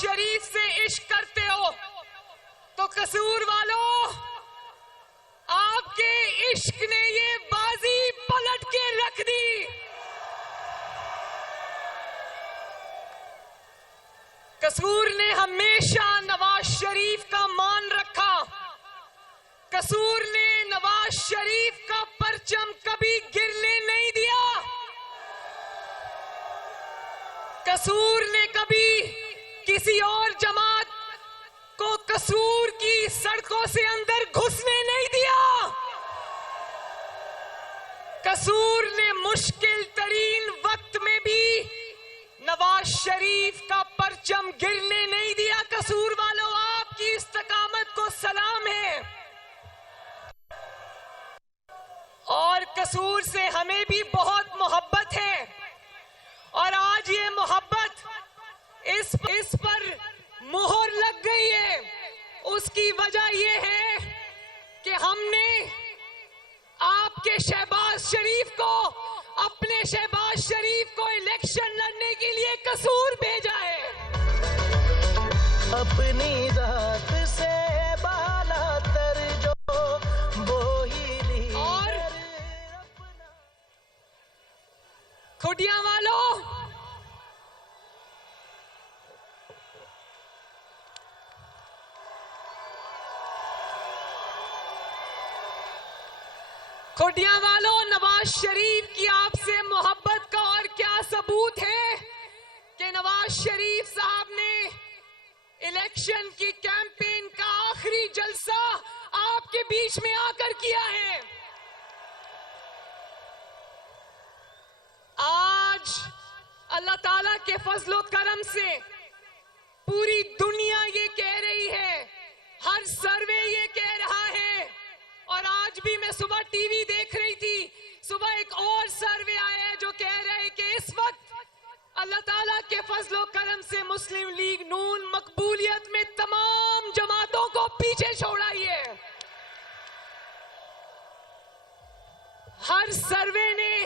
شریف سے عشق کرتے ہو تو قصور والوں آپ کے عشق نے یہ بازی پلٹ کے رکھ دی. قصور نے ہمیشہ نواز شریف کا مان رکھا. قصور نے نواز شریف کا پرچم کبھی گرنے نہیں دیا. قصور نے کبھی کسی اور جماعت کو قصور کی سڑکوں سے اندر گھسنے نہیں دیا. قصور نے مشکل ترین وقت میں بھی نواز شریف کا پرچم گرنے نہیں دیا. قصور والوں آپ کی استقامت کو سلام ہے. اور قصور سے ہمیں بھی بہت محبت ہے اور آج یہ محبت اس پر مہر لگ گئی ہے. اس کی وجہ یہ ہے کہ ہم نے آپ کے شہباز شریف کو اپنے شہباز شریف کو الیکشن لڑنے کے لیے قصور بھیجا ہے. اپنی ذات سے بالا تر جو وہی لی. اور کھڈیاں والوں نواز شریف کی آپ سے محبت کا اور کیا ثبوت ہے کہ نواز شریف صاحب نے الیکشن کی کیمپین کا آخری جلسہ آپ کے بیچ میں آ کر کیا ہے. آج اللہ تعالیٰ کے فضل و کرم سے پوری دنیا یہ کہہ رہی ہے, ہر سروے یہ کہہ رہا ہے, اور آج بھی میں صبح ٹی وی دیکھ رہی تھی, صبح ایک اور سروے آیا ہے جو کہہ رہے کہ اس وقت اللہ تعالیٰ کے فضل و کرم سے مسلم لیگ نون مقبولیت میں تمام جماعتوں کو پیچھے چھوڑائی ہے. ہر سروے نے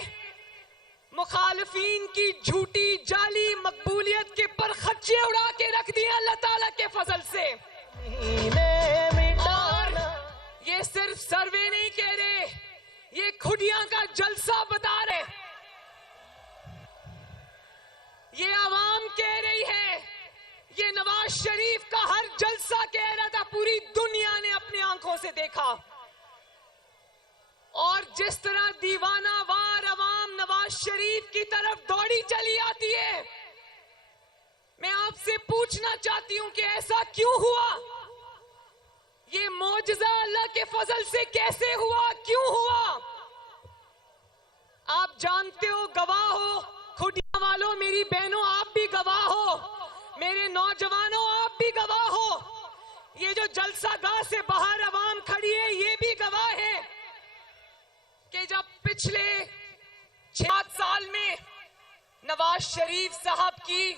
مخالفین کی جھوٹی جعلی مقبولیت کے پر خدشے اڑا کے رکھ دیے اللہ تعالیٰ کے فضل سے. اور یہ صرف سروے نہیں کہہ رہے, یہ کھڈیاں کا جلسہ بتا رہے, یہ عوام کہہ رہی ہے, یہ نواز شریف کا ہر جلسہ کہہ رہا تھا, پوری دنیا نے اپنی آنکھوں سے دیکھا. اور جس طرح دیوانہ وار عوام نواز شریف کی طرف دوڑی چلی آتی ہے, میں آپ سے پوچھنا چاہتی ہوں کہ ایسا کیوں ہوا؟ یہ معجزہ اللہ کے فضل سے کیسے ہوا, کیوں ہوا؟ آپ جانتے ہو, گواہ ہو, کھڈیاں والوں, میری بہنوں آپ بھی گواہ ہو, میرے نوجوانوں آپ بھی گواہ ہو, یہ جو جلسہ گاہ سے باہر عوام کھڑی ہے یہ بھی گواہ ہے کہ جب پچھلے 6 سال میں نواز شریف صاحب کی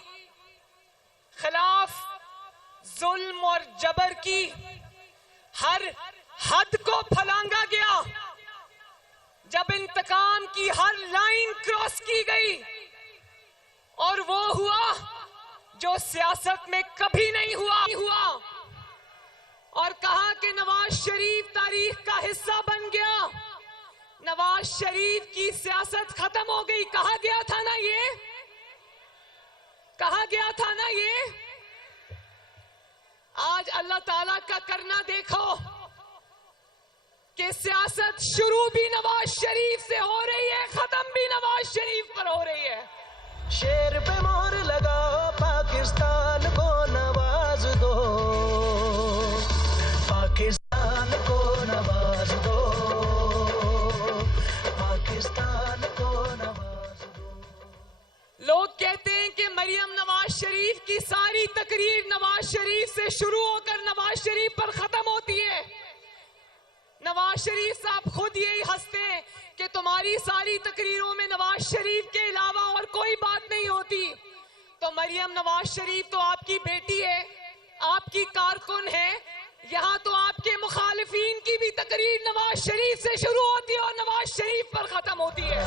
خلاف ظلم اور جبر کی ہر حد کو پھلانگا گیا, جب انتقام کی ہر لائن کراس کی گئی, اور وہ ہوا جو سیاست میں کبھی نہیں ہوا, اور کہا کہ نواز شریف تاریخ کا حصہ بن گیا, نواز شریف کی سیاست ختم ہو گئی. کہا گیا تھا نا یہ, آج اللہ تعالیٰ کا کرنا دیکھو کہ سیاست شروع بھی نواز شریف سے ہو رہی ہے, ختم بھی نواز شریف پر ہو رہی ہے. شیر پہ مہر لگاؤ, پاکستان کو نواز دو, پاکستان کو نواز دو, پاکستان کو نواز دو. لوگ کہتے ہیں کہ مریم نواز شریف کی ساری تقریر نواز شریف سے شروع ہو کر نواز شریف پر ختم ہوتی ہے. نواز شریف صاحب خود یہی ہنستے ہیں کہ تمہاری ساری تقریروں میں نواز شریف کے علاوہ اور کوئی بات نہیں ہوتی. تو مریم نواز شریف تو آپ کی بیٹی ہے, آپ کی کارکن ہے, یہاں تو آپ کے مخالفین کی بھی تقریر نواز شریف سے شروع ہوتی ہے اور نواز شریف پر ختم ہوتی ہے.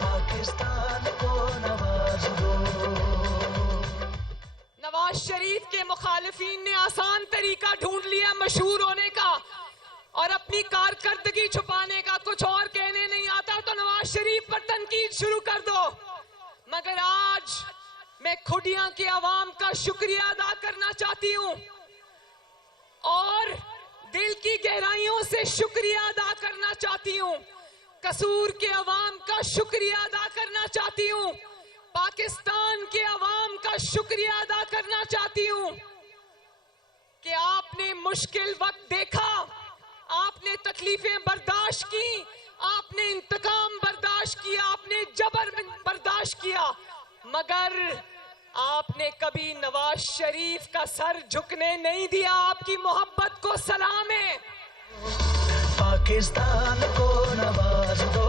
پاکستان کو نواز دو. مشہور ہونے کا اور اپنی کارکردگی چھپانے کا، کچھ اور کہنے نہیں آتا تو نواز شریف پر تنقید شروع کر دو. مگر آج میں کھڈیاں کے عوام کا شکریہ ادا کرنا چاہتی ہوں اور دل کی گہرائیوں سے شکریہ ادا کرنا چاہتی ہوں. قصور کے عوام کا شکریہ ادا کرنا چاہتی ہوں. پاکستان کے عوام کا شکریہ ادا کرنا چاہتی ہوں کہ آپ نے مشکل وقت دیکھا، آپ نے تکلیفیں برداشت کی، آپ نے انتقام برداشت کیا، آپ نے جبر برداشت کیا، مگر آپ نے کبھی نواز شریف کا سر جھکنے نہیں دیا. آپ کی محبت کو سلام ہے. پاکستان کو نواز دو،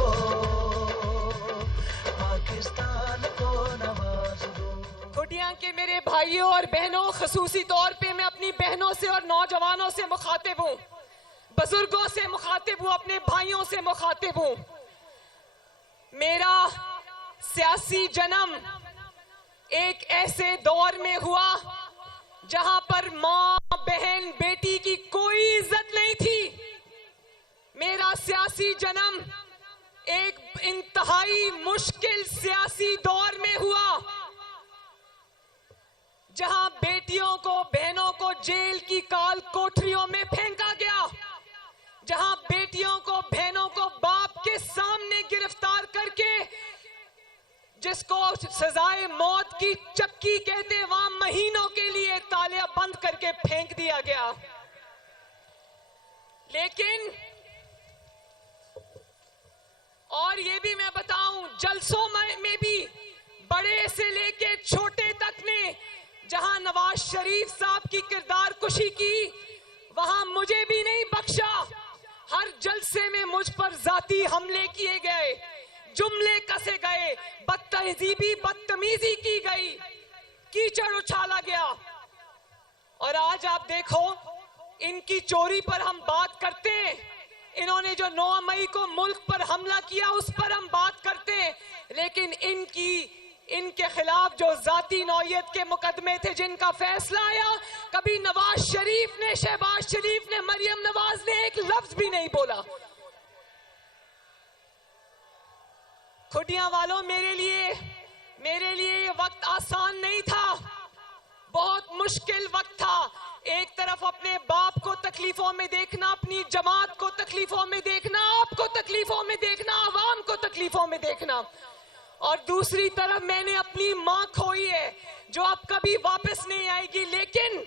پاکستان کو نواز دو. کھڈیاں کے میرے بھائیوں اور بہنوں، خصوصی طور پہ میں اپنی بہنوں سے اور نوجوانوں سے مخاطب ہوں، بزرگوں سے مخاطب ہوں، اپنے بھائیوں سے مخاطب ہوں. میرا سیاسی جنم ایک ایسے دور میں ہوا جہاں پر ماں، بہن، بیٹی کی کوئی عزت نہیں تھی. میرا سیاسی جنم ایک انتہائی مشکل سیاسی دور میں ہوا جہاں بیٹیوں کو، بہنوں کو جیل کی کال کوٹریوں میں پھینکا گیا، جہاں بیٹیوں کو، بہنوں کو باپ کے سامنے گرفتار کر کے، جس کو سزائے موت کی چکی کہتے، وہاں مہینوں کے لیے تالے بند کر کے پھینک دیا گیا. لیکن اور یہ بھی میں بتاؤں، جلسوں میں بھی بڑے سے لے کے چھوٹے تک نے جہاں نواز شریف صاحب کی کردار کشی کی، وہاں مجھے بھی نہیں بخشا. ہر جلسے میں مجھ پر ذاتی حملے کیے گئے، جملے کسے گئے، بدتمیزی کی گئی، کیچڑ اچھالا گیا. اور آج آپ دیکھو، ان کی چوری پر ہم بات کرتے ہیں، انہوں نے جو 9 مئی کو ملک پر حملہ کیا اس پر ہم بات کرتے ہیں، لیکن ان کے خلاف جو ذاتی نوعیت کے مقدمے تھے جن کا فیصلہ آیا، کبھی نواز شریف نے، شہباز شریف نے، مریم نواز نے ایک لفظ بھی نہیں بولا. کھڈیاں والوں، میرے لیے یہ وقت آسان نہیں تھا، بہت مشکل وقت تھا. ایک طرف اپنے باپ کو تکلیفوں میں دیکھنا، اپنی جماعت کو تکلیفوں میں دیکھنا، آپ کو تکلیفوں میں دیکھنا، عوام کو تکلیفوں میں دیکھنا، اور دوسری طرف میں نے اپنی ماں کھوئی ہے جو اب کبھی واپس نہیں آئے گی. لیکن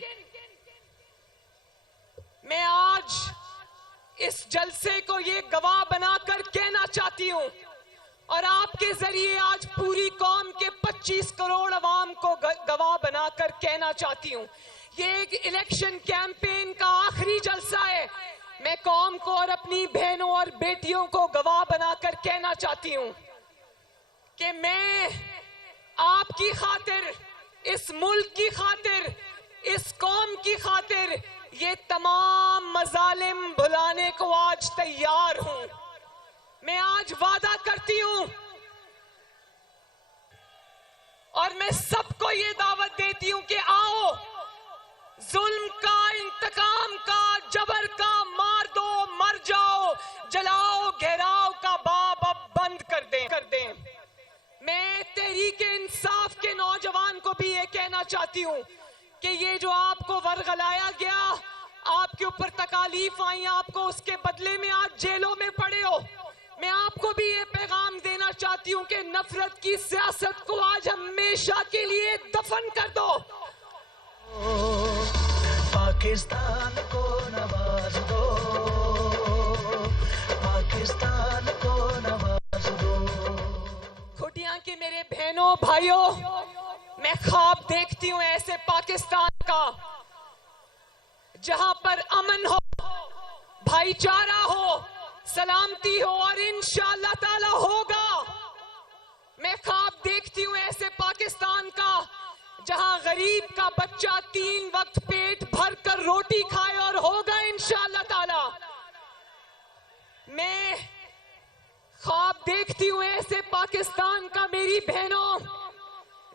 میں آج اس جلسے کو یہ گواہ بنا کر کہنا چاہتی ہوں، اور آپ کے ذریعے آج پوری قوم کے 25 کروڑ عوام کو گواہ بنا کر کہنا چاہتی ہوں، یہ ایک الیکشن کیمپین کا آخری جلسہ ہے. میں قوم کو اور اپنی بہنوں اور بیٹیوں کو گواہ بنا کر کہنا چاہتی ہوں کہ میں آپ کی خاطر، اس ملک کی خاطر، اس قوم کی خاطر یہ تمام مظالم بھلانے کو آج تیار ہوں. میں آج وعدہ کرتی ہوں اور میں سب کو یہ دعوت دیتی ہوں کہ آؤ، ظلم کا، انتقام کا، جبر کا، مار دو، مر جاؤ، جلاؤ گھیراؤ کا باب اب بند کر دیں. میں تحریک انصاف کے نوجوان کو بھی یہ کہنا چاہتی ہوں کہ یہ جو آپ کو ورغلایا گیا، آپ کے اوپر تکالیف آئیں، آپ کو اس کے بدلے میں آج جیلوں میں پڑے ہو، میں آپ کو بھی یہ پیغام دینا چاہتی ہوں کہ نفرت کی سیاست کو آج ہمیشہ کے لیے دفن کر دو. پاکستان کو نواز دو، پاکستان کو نواز دو. کھڈیاں کے میرے بہنوں، بھائیوں، میں خواب دیکھتی ہوں ایسے پاکستان کا جہاں پر امن ہو، بھائی چارہ ہو، سلامتی ہو، اور انشاءاللہ تعالی ہوگا. میں خواب دیکھتی ہوں ایسے پاکستان کا جہاں غریب کا بچہ 3 وقت پیٹ بھر کر روٹی کھائے، اور ہوگا انشاءاللہ تعالی. میں خواب دیکھتی ہوں ایسے پاکستان کا میری بہنوں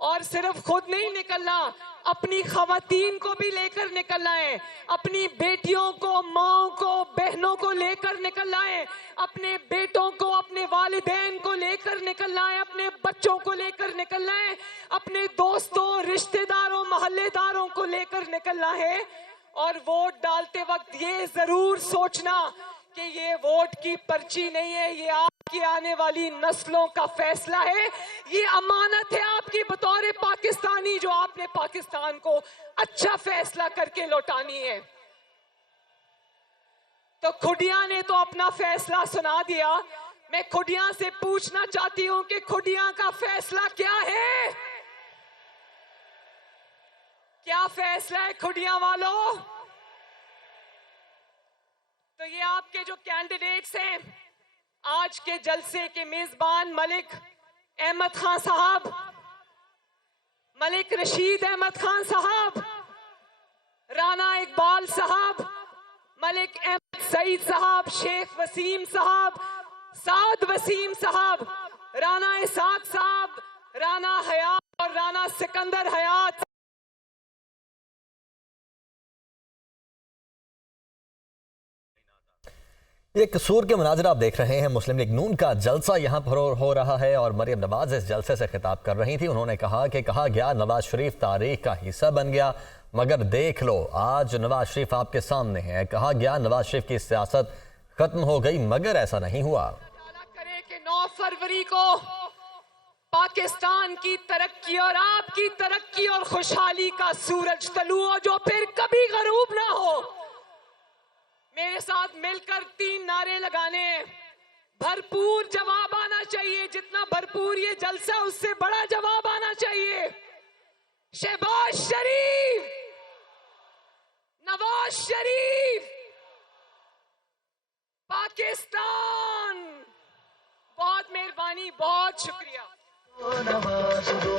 اور صرف خود نہیں نکلنا، اپنی خواتین کو بھی لے کر نکلنا ہے، اپنی بیٹیوں کو، ماں کو، بہنوں کو لے کر نکلنا ہے، اپنے بیٹوں کو، اپنے والدین کو لے کر نکلنا ہے، اپنے بچوں کو لے کر نکلنا ہے، اپنے دوستوں، رشتہ داروں، محلے داروں کو لے کر نکلنا ہے۔ اور ووٹ ڈالتے وقت یہ ضرور سوچنا کہ یہ ووٹ کی پرچی نہیں ہے، یہ آپ کی آنے والی نسلوں کا فیصلہ ہے، یہ امانت ہے آپ کی بطور پاکستانی، جو آپ نے پاکستان کو اچھا فیصلہ کر کے لوٹانی ہے۔ تو کھڈیاں نے تو اپنا فیصلہ سنا دیا، میں کھڈیاں سے پوچھنا چاہتی ہوں کہ کھڈیاں کا فیصلہ کیا ہے؟ کیا فیصلہ ہے کھڈیاں والوں؟ تو یہ آپ کے جو کینڈیڈیٹس ہیں، آج کے جلسے کے میزبان ملک احمد خان صاحب، ملک رشید احمد خان صاحب، رانا اقبال صاحب، ملک احمد سعید صاحب، شیخ وسیم صاحب، سعد وسیم صاحب، رانا اسحاق صاحب، رانا حیات اور رانا سکندر حیات۔ یہ قصور کے مناظر آپ دیکھ رہے ہیں، مسلم لیگ نون کا جلسہ یہاں پر ہو رہا ہے اور مریم نواز اس جلسے سے خطاب کر رہی تھی۔ انہوں نے کہا کہ کہا گیا نواز شریف تاریخ کا حصہ بن گیا، مگر دیکھ لو آج نواز شریف آپ کے سامنے ہے۔ کہا گیا نواز شریف کی سیاست ختم ہو گئی، مگر ایسا نہیں ہوا۔ کرے کہ 9 فروری کو پاکستان کی ترقی اور آپ کی ترقی اور خوشحالی کا سورج طلوع ہو، جو پھر کبھی غروب نہ ہو۔ میرے ساتھ مل کر 3 نعرے لگانے ہیں۔ بھرپور جواب آنا چاہیے، جتنا بھرپور یہ جلسہ اس سے بڑا جواب آنا چاہیے۔ شہباز شریف، نواز شریف، پاکستان۔ بہت مہربانی، بہت شکریہ۔ نواز دو